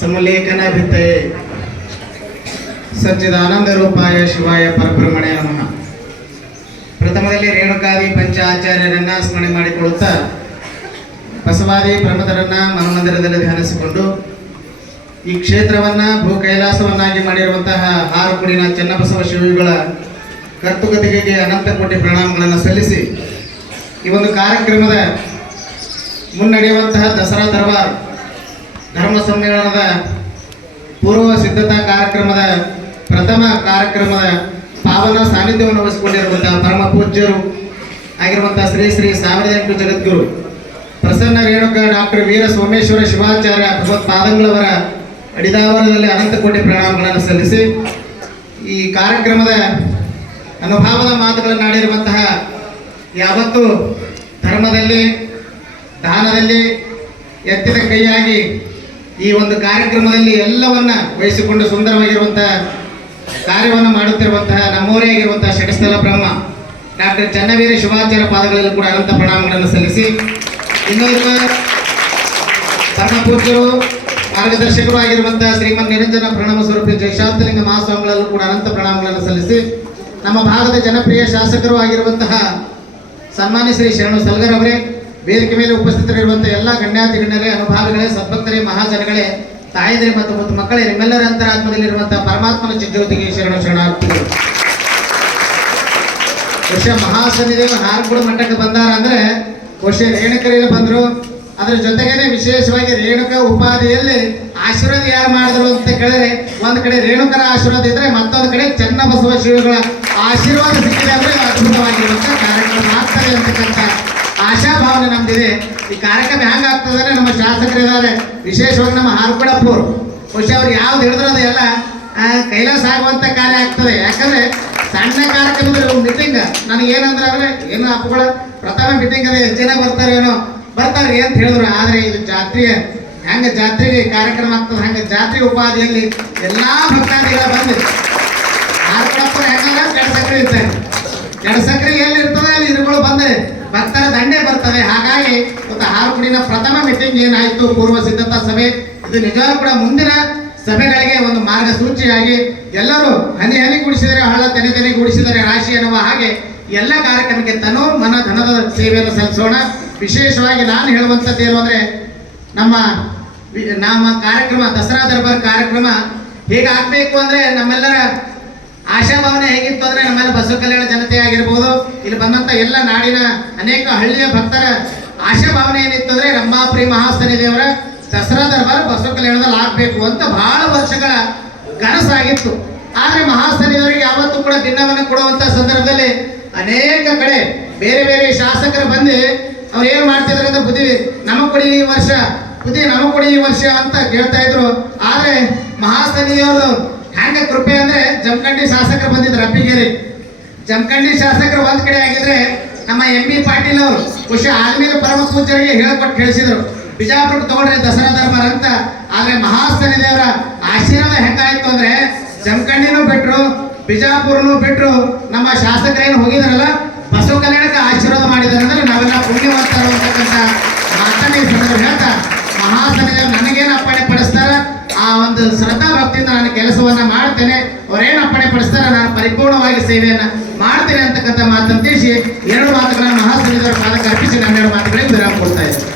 ಸಮಲೇಖನ ಭಿತ್ತಯೇ ಸಚ್ಚಿದಾನಂದ ರೂಪಾಯ ಶಿವಾಯ ಪರಬ್ರಹ್ಮಣೆ ನಮಃ. ಪ್ರಥಮದಲ್ಲಿ ರೇಣುಕಾದಿ ಪಂಚ ಆಚಾರ್ಯರನ್ನ ಸ್ಮರಣೆ ಮಾಡಿಕೊಳ್ಳುತ್ತಾ, ಬಸವಾದಿ ಪ್ರಮದರನ್ನ ಮನಮಂದಿರದಲ್ಲಿ ಧ್ಯಾನಿಸಿಕೊಂಡು, ಈ ಕ್ಷೇತ್ರವನ್ನ ಭೂ ಕೈಲಾಸವನ್ನಾಗಿ ಮಾಡಿರುವಂತಹ ಹಾರುಕುಡಿನ ಚನ್ನಬಸವ ಶಿವಗಳ ಕರ್ತುಗತಿಗೆ ಅನಂತ ಕೋಟಿ ಪ್ರಣಾಮಗಳನ್ನು ಸಲ್ಲಿಸಿ, ಈ ಒಂದು ಕಾರ್ಯಕ್ರಮದ ಮುನ್ನಡೆಯುವಂತಹ ದಸರಾ ದರ್ಬಾರ್ ಧರ್ಮ ಸಮ್ಮೇಳನದ ಪೂರ್ವ ಸಿದ್ಧತಾ ಕಾರ್ಯಕ್ರಮದ ಪ್ರಥಮ ಕಾರ್ಯಕ್ರಮದ ಪಾವನ ಸಾನ್ನಿಧ್ಯವನ್ನು ವಹಿಸಿಕೊಂಡಿರುವಂತಹ ಪರಮ ಪೂಜ್ಯರು ಆಗಿರುವಂತಹ ಶ್ರೀ ಶ್ರೀ ಸಾವಿರದ ಜಗದ್ಗುರು ಪ್ರಸನ್ನ ರೇಣುಕ ಡಾಕ್ಟರ್ ವೀರ ಸೋಮೇಶ್ವರ ಶಿವಾಚಾರ್ಯ ಭಗವತ್ಪಾದಂಗಳವರ ಅಡಿದಾವರದಲ್ಲಿ ಅನಂತ ಕೋಟಿ ಪ್ರಣಾಮಗಳನ್ನು ಸಲ್ಲಿಸಿ ಈ ಕಾರ್ಯಕ್ರಮದ ಅನುಭವದ ಮಾತುಗಳನ್ನು ಆಡಿರುವಂತಹ ಯಾವತ್ತೂ ಧರ್ಮದಲ್ಲಿ, ದಾನದಲ್ಲಿ ಎತ್ತಿದ ಕೈಯಾಗಿ ಈ ಒಂದು ಕಾರ್ಯಕ್ರಮದಲ್ಲಿ ಎಲ್ಲವನ್ನ ವಹಿಸಿಕೊಂಡು ಸುಂದರವಾಗಿರುವಂತಹ ಕಾರ್ಯವನ್ನು ಮಾಡುತ್ತಿರುವಂತಹ ನಮ್ಮೂರೇ ಆಗಿರುವಂತಹ ಷಟಸ್ಥಲ ಬ್ರಹ್ಮ ಡಾಕ್ಟರ್ ಚನ್ನವೀರ ಶಿವಾಚಾರ್ಯ ಪಾದಗಳಲ್ಲಿ ಕೂಡ ಅನಂತ ಪ್ರಣಾಮಗಳನ್ನು ಸಲ್ಲಿಸಿ ಇನ್ನೊಂದು ಪರಮ ಪೂಜ್ಯರು, ಮಾರ್ಗದರ್ಶಕರು ಆಗಿರುವಂತಹ ಶ್ರೀಮನ್ ನಿರಂಜನ ಪ್ರಣಾಮ ಸ್ವರೂಪಿ ಜಯಶಾಂತಲಿಂಗ ಮಹಾಸ್ವಾಮಿಗಳಲ್ಲೂ ಕೂಡ ಅನಂತ ಪ್ರಣಾಮಗಳನ್ನು ಸಲ್ಲಿಸಿ, ನಮ್ಮ ಭಾಗದ ಜನಪ್ರಿಯ ಶಾಸಕರು ಆಗಿರುವಂತಹ ಸನ್ಮಾನ್ಯ ಶ್ರೀ ಶರಣು ಸಲ್ಗರ್ ಅವರೇ ವೇದಿಕೆ ಮೇಲೆ ಉಪಸ್ಥಿತರಿರುವಂತಹ ಎಲ್ಲ ಗಣ್ಯಾತಿ ಗಣ್ಯರೇ ಅನುಭಾವಿಗಳೇ, ಸದ್ಭಕ್ತರೇ, ಮಹಾಜನಗಳೇ ತಾಯಿದರೆ ಮತ್ತು ಮತ್ತು ಮಕ್ಕಳೇ, ನಿಮ್ಮೆಲ್ಲರ ಅಂತರಾತ್ಮದಲ್ಲಿರುವಂತಹ ಪರಮಾತ್ಮನ ಚಿಜ್ಯೋತಿಗೆ ಶರಣ ಶರಣಾರ್ಥಿಗಳು. ವರ್ಷ ಮಹಾಸನ್ನಿದೇವ ಹಾರ್ಕುಳ ಮಠಕ್ಕೆ ಬಂದಾರ ಅಂದ್ರೆ ವರ್ಷ ರೇಣುಕರಲ್ಲಿ ಬಂದರು. ಅದ್ರ ಜೊತೆಗೇನೆ ವಿಶೇಷವಾಗಿ ರೇಣುಕ ಉಪಾಧಿಯಲ್ಲಿ ಆಶೀರ್ವಾದ ಯಾರು ಮಾಡಿದ್ರು ಅಂತ ಕೇಳಿದ್ರೆ ಒಂದ್ ಕಡೆ ರೇಣುಕರ ಆಶೀರ್ವಾದ ಇದ್ರೆ ಮತ್ತೊಂದು ಕಡೆ ಚನ್ನಬಸವ ಶ್ರೀಗಳ ಆಶೀರ್ವಾದ ಸಿಕ್ಕಿದೆ ಅಂದ್ರೆ ಅದ್ಭುತವಾಗಿರುವಂತಹ ಕಾರ್ಯಕ್ರಮ ಆಗ್ತದೆ ಅಂತಕ್ಕಂಥ ಆಶಾಭಾವನೆ ನಮ್ದಿದೆ. ಈ ಕಾರ್ಯಕ್ರಮ ಹೆಂಗ ಆಗ್ತದೆ ನಮ್ಮ ಶಾಸಕರು ಇದ್ದಾರೆ ವಿಶೇಷವಾಗಿ ನಮ್ಮ ಹಾರ್ಕೊಡಪ್ಪರು ಬಹುಶಃ ಅವ್ರು ಯಾವ್ದು ಹೇಳಿದ್ರು ಅದೆಲ್ಲ ಕೈಲಾಸ ಆಗುವಂತ ಕಾರ್ಯ ಆಗ್ತದೆ. ಯಾಕಂದ್ರೆ ಸಣ್ಣ ಕಾರ್ಯಕ್ರಮದ ಮೀಟಿಂಗ್ ನನಗೆ ಏನಂದ್ರೆ ಅಂದ್ರೆ ಏನು ಅಪ್ಪಗಳ ಪ್ರಥಮ ಮೀಟಿಂಗ್ ಅದೇ, ಎಷ್ಟು ಜನ ಬರ್ತಾರೇನೋ ಬರ್ತಾರೆ ಅಂತ ಹೇಳಿದ್ರು. ಆದ್ರೆ ಇದು ಜಾತ್ರೆಯ ಹೆಂಗೆ ಜಾತ್ರೆಗೆ ಕಾರ್ಯಕ್ರಮ ಆಗ್ತದೆ, ಹಂಗ ಜಾತ್ರೆ ಉಪಾಧಿಯಲ್ಲಿ ಎಲ್ಲಾ ಭಕ್ತಾದಿಗಳ ಬಂದು ಹಾರ್ಕೊಡಪ್ಪರು ಹೆಂಗಲ್ಲ ಕೆಡಸಕ್ರೆ ಇರ್ತಾರೆ. ಕೆಡಸಕ್ರೆ ಎಲ್ಲಿ ಭಕ್ತರ ದಂಡೆ ಬರ್ತದೆ ಹಾಗಾಗಿ ಇವತ್ತು ಹಾರುಕುಡಿನ ಪ್ರಥಮ ಮೀಟಿಂಗ್ ಏನಾಯಿತು? ಪೂರ್ವ ಸಿದ್ಧತಾ ಸಭೆ. ಇದು ನಿಜವಾಗ್ಲೂ ಕೂಡ ಮುಂದಿನ ಸಭೆಗಳಿಗೆ ಒಂದು ಮಾರ್ಗಸೂಚಿಯಾಗಿ ಎಲ್ಲರೂ ಹನಿ ಹನಿ ಗುಡಿಸಿದರೆ ಹಳ್ಳ ತೆನೆ ತೆನೆ ಗುಡಿಸಿದರೆ ರಾಶಿ ಎನ್ನುವ ಹಾಗೆ ಎಲ್ಲ ಕಾರ್ಯಕ್ರಮಕ್ಕೆ ತನು ಮನ ಧನದ ಸೇವೆಯನ್ನು ಸಲ್ಲಿಸೋಣ. ವಿಶೇಷವಾಗಿ ನಾನು ಹೇಳುವಂಥದ್ದು ಏನು ಅಂದರೆ, ನಮ್ಮ ನಮ್ಮ ಕಾರ್ಯಕ್ರಮ, ದಸರಾ ದರ್ಬಾರ್ ಕಾರ್ಯಕ್ರಮ ಹೇಗಾಗಬೇಕು ಅಂದರೆ ನಮ್ಮೆಲ್ಲರ ಆಶಾಭಾವನೆ ಹೇಗಿತ್ತು ಅಂದ್ರೆ ನಮ್ಮಲ್ಲಿ ಬಸವ ಕಲ್ಯಾಣ ಜನತೆ ಆಗಿರ್ಬೋದು, ಇಲ್ಲಿ ಬಂದಂತ ಎಲ್ಲ ನಾಡಿನ ಅನೇಕ ಹಳ್ಳಿಯ ಭಕ್ತರ ಆಶಾಭಾವನೆ ಏನಿತ್ತು ಅಂದ್ರೆ ರಂಭಾಪುರಿ ಮಹಾಸ್ತನಿ ದೇವರ ದಸರಾ ದರ್ಬಾರ್ ಬಸವ ಕಲ್ಯಾಣದಲ್ಲಿ ಆಗ್ಬೇಕು ಅಂತ ಬಹಳ ವರ್ಷಗಳ ಕನಸಾಗಿತ್ತು. ಆದ್ರೆ ಮಹಾಸ್ತನಿ ದೇವರಿಗೆ ಯಾವತ್ತೂ ಕೂಡ ದಿನವನ್ನು ಕೊಡುವಂತ ಸಂದರ್ಭದಲ್ಲಿ ಅನೇಕ ಕಡೆ ಬೇರೆ ಬೇರೆ ಶಾಸಕರು ಬಂದು ಅವ್ರು ಏನ್ ಮಾಡ್ತಿದ್ರು ಅಂತ ಬುದ್ಧಿ ನಮಗ್ ಕೊಡಿ ಈ ವರ್ಷ, ಬುದ್ಧಿ ನಮಗ್ ಕೊಡಿ ಈ ವರ್ಷ ಅಂತ ಕೇಳ್ತಾ ಇದ್ರು. ಆದ್ರೆ ಮಹಾಸ್ತನಿಯವರು ಹ್ಯಾಂಗ ಕೃಪೆ ಅಂದ್ರೆ ಜಮಖಂಡಿ ಶಾಸಕರು ಬಂದಿದ್ರು ಅಪ್ಪಿಗೇರಿ. ಜಮಖಂಡಿ ಶಾಸಕರು ಒಂದ್ ಕಡೆ ಆಗಿದ್ರೆ ನಮ್ಮ ಎಂ ಬಿ ಪಾಟೀಲ್ ಅವರು ಬಹುಶಃ ಆದ್ಮೇಲೆ ಪರಮ ಪೂಜರಿಗೆ ಹೇಳ್ಕೊಟ್ಟು ಕೇಳಿಸಿದ್ರು. ಬಿಜಾಪುರ ತಗೊಂಡ್ರೆ ದಸರಾ ದರ್ಬಾರ್ ಅಂತ. ಆದ್ರೆ ಮಹಾಸ್ತನಿ ದೇವರ ಆಶೀರ್ವಾದ ಹೆಂಗಾಯ್ತು ಅಂದ್ರೆ ಜಮಖಂಡಿನೂ ಬಿಟ್ರು, ಬಿಜಾಪುರನು ಬಿಟ್ರು ನಮ್ಮ ಶಾಸಕರೇನು ಹೋಗಿದಾರಲ್ಲ, ಬಸವ ಕಲ್ಯಾಣಕ್ಕೆ ಆಶೀರ್ವಾದ ಮಾಡಿದಾರೆ ಅಂದ್ರೆ ನಾವೆಲ್ಲ ಪುಣ್ಯವಂತರು ಅಂತಕ್ಕಂಥ ಮಾತನ್ನ ಹೇಳ್ತಾ ಮಹಾಸನಿ ಒಂದು ಶ್ರದ್ಧಾ ಭಕ್ತಿಯಿಂದ ನಾನು ಕೆಲಸವನ್ನ ಮಾಡ್ತೇನೆ. ಅವ್ರೇನು ಅಪ್ಪಣೆ ಪಡಿಸ್ತಾರ ನಾನು ಪರಿಪೂರ್ಣವಾಗಿ ಸೇವೆಯನ್ನ ಮಾಡ್ತೇನೆ ಅಂತಕ್ಕಂಥ ಮಾತನ್ನು ತಿಳಿಸಿ ಎರಡು ಮಾತುಗಳನ್ನು ಮಹಾಸನಿದವರ ಕಾಲಕ್ಕೆ ಅರ್ಪಿಸಿ ನನ್ನೆರಡು ಮಾತುಗಳಿಗೆ ವಿರಾಮ ಕೊಡ್ತಾ ಇದ್ದೀನಿ.